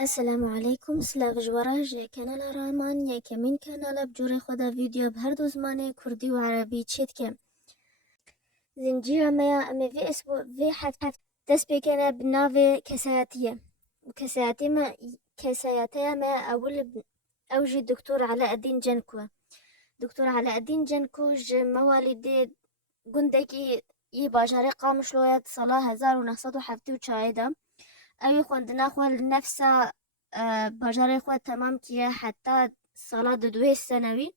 السلام عليكم سلاف جوارا جي كانال رامان یا کمین کانال بجور خدا ویدیو بهر دو زمانه کردی و عربی چید کم زنجيرة ما أما في أسبوع في حفت دست بكنا بناوي كسياتية وكسياتي ما كسياتية ما أوجي دكتور علاء الدين جنكو دكتور علاء الدين جنكو مواليد قندكي يباجاري قام شلويات صلاة 1974 أوي خوندنا خو لنفسه باجاري خو تمام كيه حتى صلاة دوي السنوي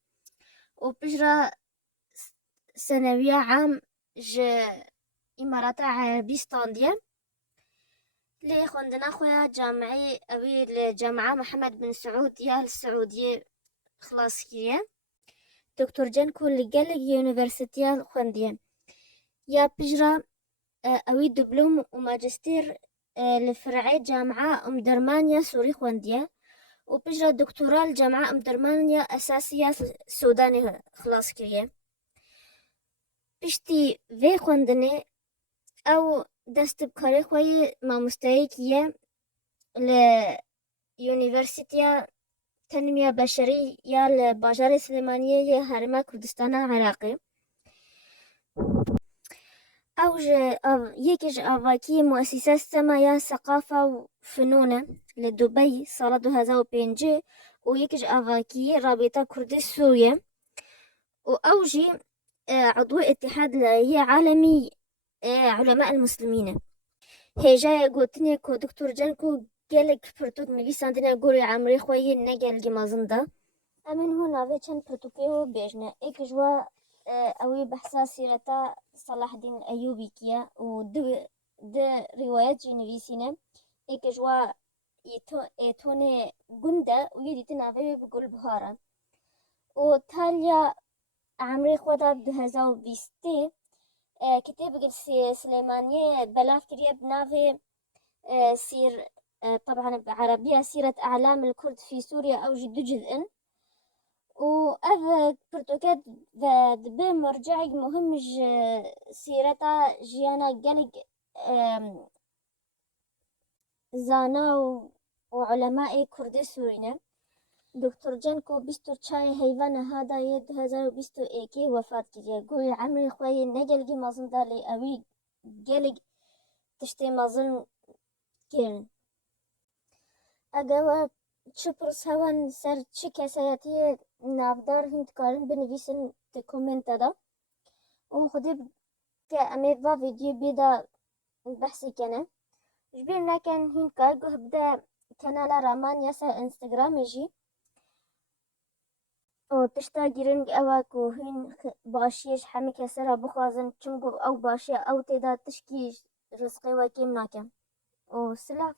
وبجرى سنوية عام ج إمارات عربستان دي لي خوندنا خويا جامعي أوي الجامعة محمد بن سعود يا السعودية خلاص كيه دكتور جنكو اللي قالك يونيفرسيتي خوندية يا بجرى أوي دبلوم وماجستير لفرعي جامعة أم درمانيا سوري خوندية وبجرى دكتوراه الجامعة أم درمانيا أساسية سوداني خلاص كريه بشتي في خوندني أو دست بكاري خوي ما مستويكية ليونيفرسيتيا تنمية بشرية لباجار سليمانية هرمة كردستان العراقي يكج أفاكي مؤسسة سمايا ثقافة وفنونة لدبي سنة 2005 ويكج أفاكي رابطة كردي سوريا وأوجي عضو اتحاد هي عالمي علماء المسلمين هي جاية قوتني كو دكتور جانكو قالك فرتوك ملي ساندنا قوري عمري خوي نقال جمازندا أمن هنا فيتشن فرتوكيو بيجنا إكجوا أوي بحثا سيرتا صلاح الدين الأيوبي كيا دو روايات جنريسينا إكجوا يتوني قندا ويديتنا في بقول بهارا وتاليا عمري خودا بهزاو بيستي كتاب قرسي سليمانية بلاف كريا بنافي سير طبعا بعربية سيرة أعلام الكرد في سوريا أو جدو جزء وأذا برتوكات دبي مرجعي مهم سيرتا جيانا قلق زانا وعلماء كردي سورينا دكتور جنكو بيستو تشاي هيفان هذا يد 2021 وفاة كريا قوي عمري خوي نقل مازن دالي أوي قلق تشتي مازن كيرن أقوى تشبرس هوان سر چه کسایتی نافدار هند کارن بنویسن te کومنت دا و خودی که امی و ویدیو بیدا بحثی کنه جبیر نکن هند کار گوه بدا کانال رامان یا سر انستگرام جی و تشتا گیرنگ اوا که هند باشیش همه کسی را بخوازن چونگو او باشی او تیدا تشکی رزقی و کم نکن و سلاف